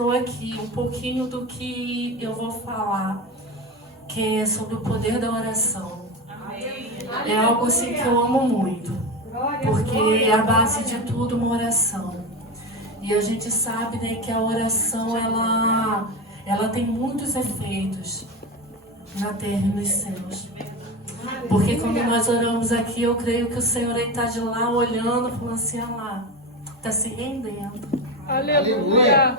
ministrou aqui um pouquinho do que eu vou falar, que é sobre o poder da oração. É algo assim que eu amo muito, porque é a base de tudo uma oração. E a gente sabe, né, que a oração ela tem muitos efeitos na terra e nos céus. Porque quando nós oramos aqui, eu creio que o Senhor está de lá olhando, falando assim, olha lá, está se rendendo. Aleluia!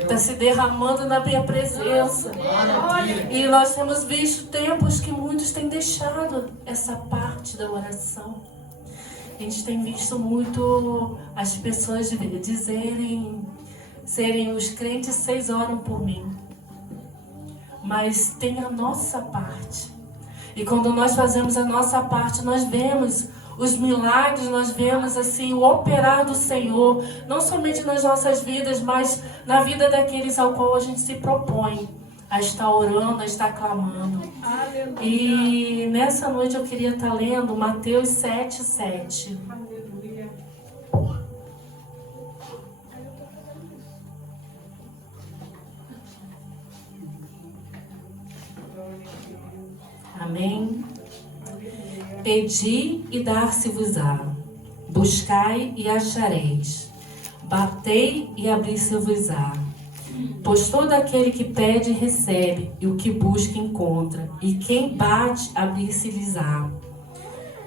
Está se derramando na minha presença. E nós temos visto tempos que muitos têm deixado essa parte da oração. A gente tem visto muito as pessoas serem os crentes, 6 oram por mim. Mas tem a nossa parte. E quando nós fazemos a nossa parte, nós vemos os milagres, nós vemos assim o operar do Senhor, não somente nas nossas vidas, mas na vida daqueles ao qual a gente se propõe a estar orando, a estar clamando. Aleluia. E nessa noite eu queria estar lendo Mateus 7:7. Aleluia. Amém. Pedi e dar-se-vos-á, buscai e achareis, batei e abrir-se-vos-á. Pois todo aquele que pede recebe, e o que busca encontra, e quem bate abrir-se-lhes-á.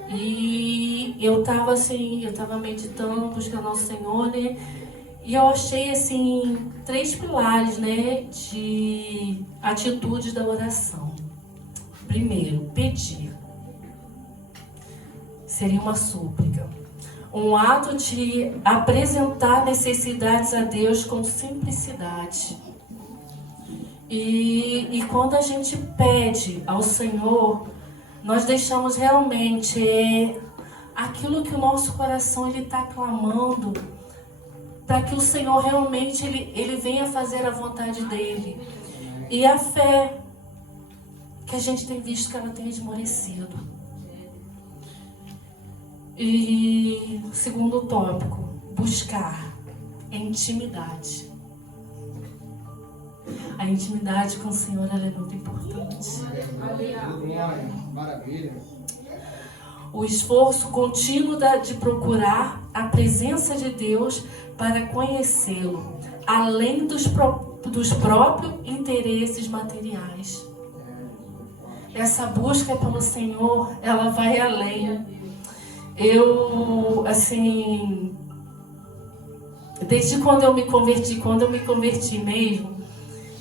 E eu estava meditando, buscando ao Senhor, né? E eu achei assim 3 pilares, né, de atitudes da oração. Primeiro, pedir. Seria uma súplica. Um ato de apresentar necessidades a Deus com simplicidade. E quando a gente pede ao Senhor, nós deixamos realmente aquilo que o nosso coração está clamando, para que o Senhor realmente ele venha fazer a vontade dEle. E a fé, que a gente tem visto que ela tem esmorecido. E segundo tópico, buscar intimidade. A intimidade com o Senhor ela é muito importante. Glória, maravilha. O esforço contínuo de procurar a presença de Deus para conhecê-lo, além dos próprios interesses materiais. Essa busca pelo Senhor, ela vai além. Eu, assim, desde quando eu me converti mesmo,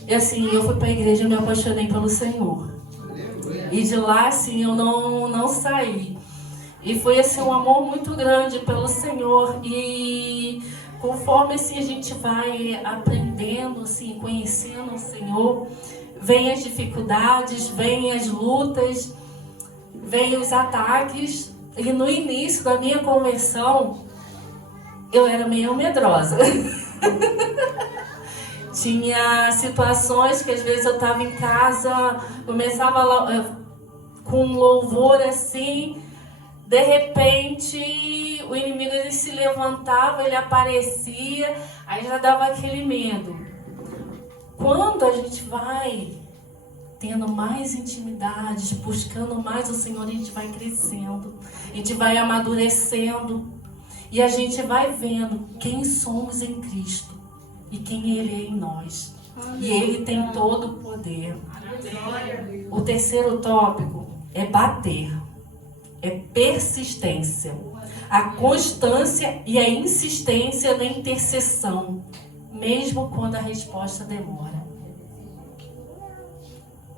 assim, eu fui para a igreja e me apaixonei pelo Senhor. E de lá, assim, eu não saí. E foi, assim, um amor muito grande pelo Senhor. E conforme, assim, a gente vai aprendendo, assim, conhecendo o Senhor, vem as dificuldades, vem as lutas, vem os ataques. E no início da minha conversão, eu era meio medrosa. Tinha situações que às vezes eu estava em casa, começava com um louvor assim, de repente o inimigo ele se levantava, ele aparecia, aí já dava aquele medo. Quando a gente vai tendo mais intimidades, buscando mais o Senhor, a gente vai crescendo, a gente vai amadurecendo e a gente vai vendo quem somos em Cristo e quem Ele é em nós. E Ele tem todo o poder. O terceiro tópico é bater, é persistência, a constância e a insistência na intercessão, mesmo quando a resposta demora.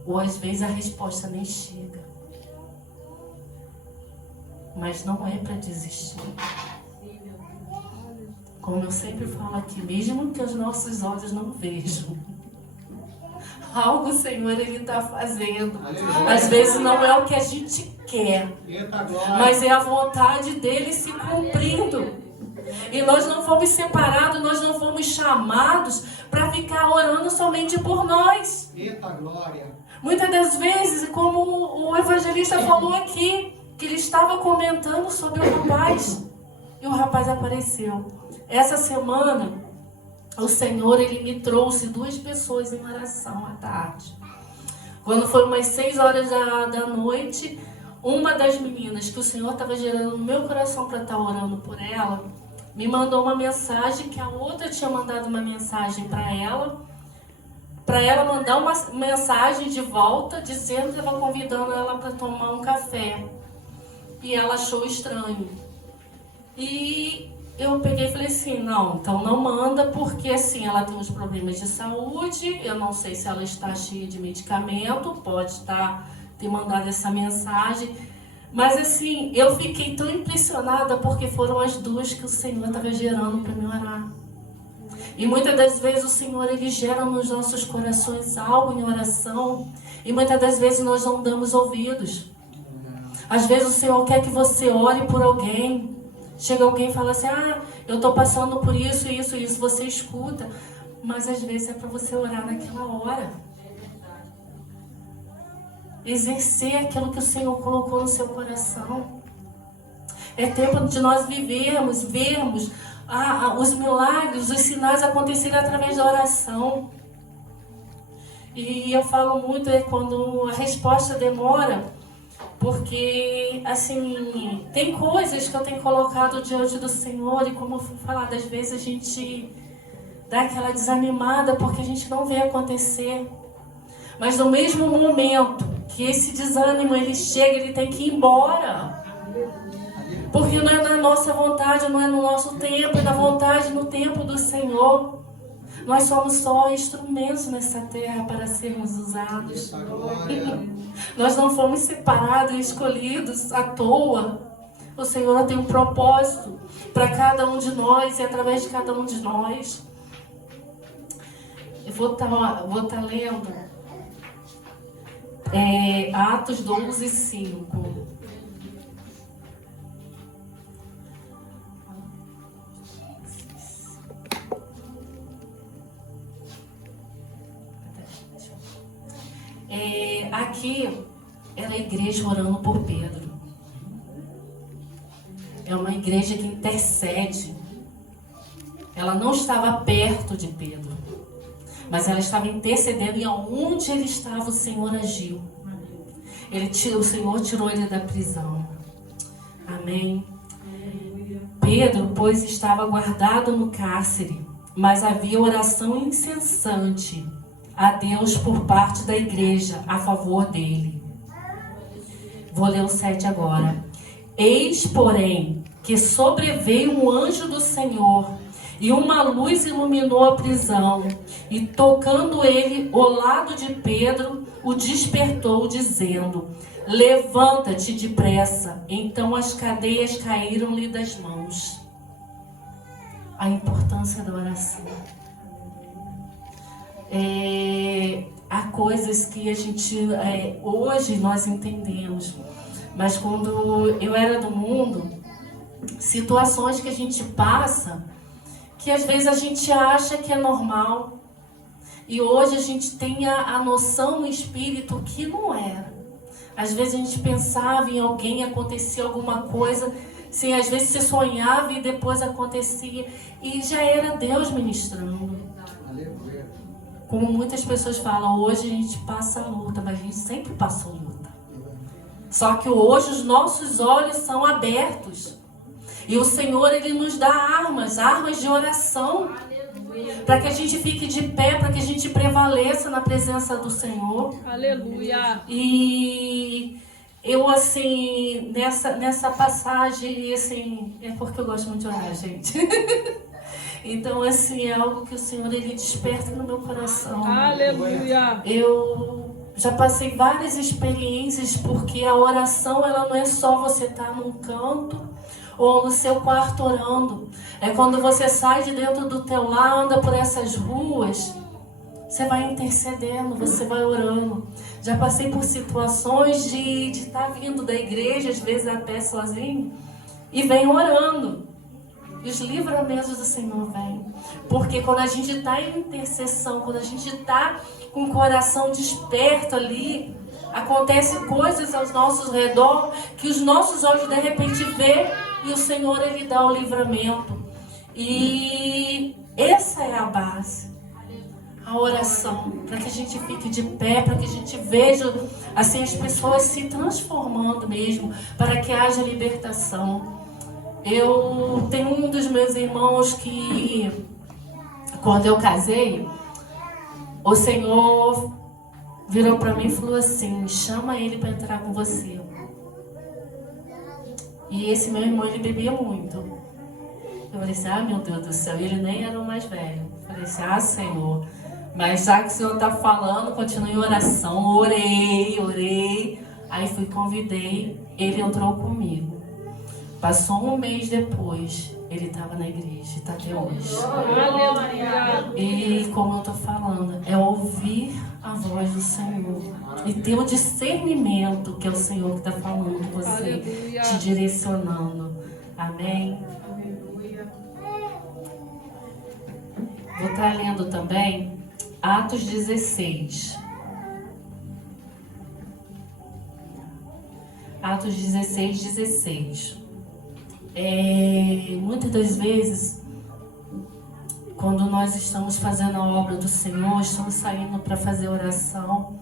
Ou às vezes a resposta nem chega. Mas não é para desistir. Como eu sempre falo aqui, mesmo que os nossos olhos não vejam, algo o Senhor ele está fazendo. Às vezes não é o que a gente quer, mas é a vontade dele se cumprindo. E nós não fomos separados, nós não fomos chamados para ficar orando somente por nós. Eita glória. Muitas das vezes, como o evangelista falou aqui, que ele estava comentando sobre o rapaz, e o rapaz apareceu. Essa semana, o Senhor, Ele me trouxe 2 pessoas em oração à tarde. Quando foi umas 6 horas da noite, uma das meninas que o Senhor estava gerando no meu coração para estar orando por ela, me mandou uma mensagem que a outra tinha mandado uma mensagem para ela mandar uma mensagem de volta dizendo que estava convidando ela para tomar um café. E ela achou estranho. E eu peguei e falei assim, não, então não manda, porque assim, ela tem uns problemas de saúde, eu não sei se ela está cheia de medicamento, pode ter mandado essa mensagem. Mas assim, eu fiquei tão impressionada porque foram as 2 que o Senhor estava gerando para me orar. E muitas das vezes o Senhor, Ele gera nos nossos corações algo em oração. E muitas das vezes nós não damos ouvidos. Às vezes o Senhor quer que você ore por alguém. Chega alguém e fala assim, eu estou passando por isso, isso, isso. Você escuta. Mas às vezes é para você orar naquela hora. Exercer aquilo que o Senhor colocou no seu coração. É tempo de nós vermos os milagres, os sinais acontecerem através da oração. E eu falo muito quando a resposta demora, porque assim, tem coisas que eu tenho colocado diante do Senhor, e como eu fui falar, às vezes a gente dá aquela desanimada porque a gente não vê acontecer. Mas no mesmo momento que esse desânimo ele chega, ele tem que ir embora. Porque não é na nossa vontade, não é no nosso tempo, é na vontade, no tempo do Senhor. Nós somos só instrumentos nessa terra para sermos usados. Nós não fomos separados e escolhidos à toa. O Senhor tem um propósito para cada um de nós e através de cada um de nós. Eu vou estar lendo Atos 12, 5. Aqui era a igreja orando por Pedro. É uma igreja que intercede. Ela não estava perto de Pedro, mas ela estava intercedendo, e aonde ele estava, o Senhor agiu. O Senhor tirou ele da prisão. Amém. Pedro, pois, estava guardado no cárcere, mas havia oração incessante a Deus por parte da igreja a favor dele. Vou ler o 7 agora. Eis, porém, que sobreveio um anjo do Senhor, e uma luz iluminou a prisão, e tocando ele ao lado de Pedro, o despertou, dizendo: levanta-te depressa. Então as cadeias caíram-lhe das mãos. A importância da oração. Há coisas que a gente hoje nós entendemos, mas quando eu era do mundo, situações que a gente passa que às vezes a gente acha que é normal, e hoje a gente tem a noção no espírito que não era. Às vezes a gente pensava em alguém, acontecia alguma coisa, sim, às vezes você sonhava e depois acontecia, e já era Deus ministrando. Como muitas pessoas falam, hoje a gente passa luta, mas a gente sempre passou luta. Só que hoje os nossos olhos são abertos. E o Senhor, Ele nos dá armas de oração. Para que a gente fique de pé, para que a gente prevaleça na presença do Senhor. Aleluia! E eu, assim, nessa passagem, assim, é porque eu gosto muito de orar, gente. Então, assim, é algo que o Senhor, Ele desperta no meu coração. Aleluia! Eu já passei várias experiências, porque a oração, ela não é só você estar num canto ou no seu quarto orando. É quando você sai de dentro do teu lar, anda por essas ruas, você vai intercedendo, você vai orando. Já passei por situações de estar vindo da igreja, às vezes a pé sozinho, e venho orando. E os livramentos do Senhor vêm. Porque quando a gente está em intercessão, quando a gente está com o coração desperto ali, acontecem coisas aos nossos redor que os nossos olhos de repente vê, e o Senhor, Ele dá o livramento. E Essa é a base. A oração, para que a gente fique de pé, para que a gente veja assim as pessoas se transformando mesmo, para que haja libertação. Eu tenho um dos meus irmãos que, quando eu casei, o Senhor virou para mim e falou assim: chama ele para entrar com você. E esse meu irmão, ele bebia muito. Eu falei assim: ah, meu Deus do céu, ele nem era o mais velho. Eu falei assim: ah, Senhor, mas já que o Senhor está falando, continue em oração. Orei. Aí fui, convidei, ele entrou comigo. Passou um mês depois, ele estava na igreja, está até hoje. Aleluia. E como eu estou falando, é ouvir a voz do Senhor e ter o discernimento que é o Senhor que está falando com você, Aleluia. te direcionando. Amém? Vou estar lendo também Atos 16. Atos 16. Muitas das vezes, quando nós estamos fazendo a obra do Senhor, estamos saindo para fazer oração,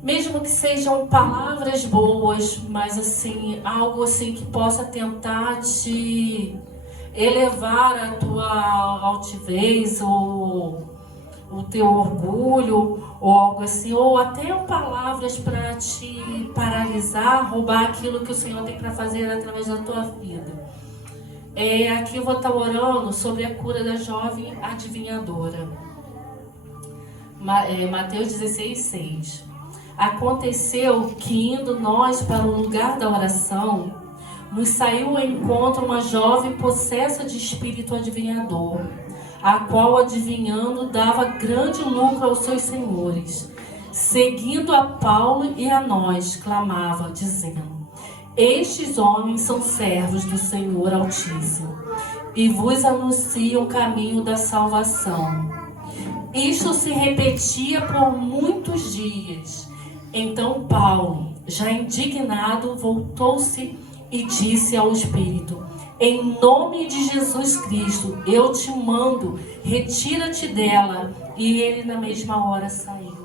mesmo que sejam palavras boas, mas assim, algo assim que possa tentar te elevar a tua altivez ou o teu orgulho ou algo assim, ou até palavras para te paralisar, roubar aquilo que o Senhor tem para fazer através da tua vida. Aqui eu vou estar orando sobre a cura da jovem adivinhadora. Mateus 16:6. Aconteceu que, indo nós para o lugar da oração, nos saiu ao encontro uma jovem possessa de espírito adivinhador, a qual, adivinhando, dava grande lucro aos seus senhores. Seguindo a Paulo e a nós, clamava, dizendo: estes homens são servos do Senhor Altíssimo, e vos anunciam o caminho da salvação. Isto se repetia por muitos dias. Então Paulo, já indignado, voltou-se e disse ao Espírito: em nome de Jesus Cristo, eu te mando, retira-te dela. E ele na mesma hora saiu.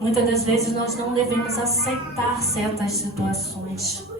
Muitas das vezes nós não devemos aceitar certas situações.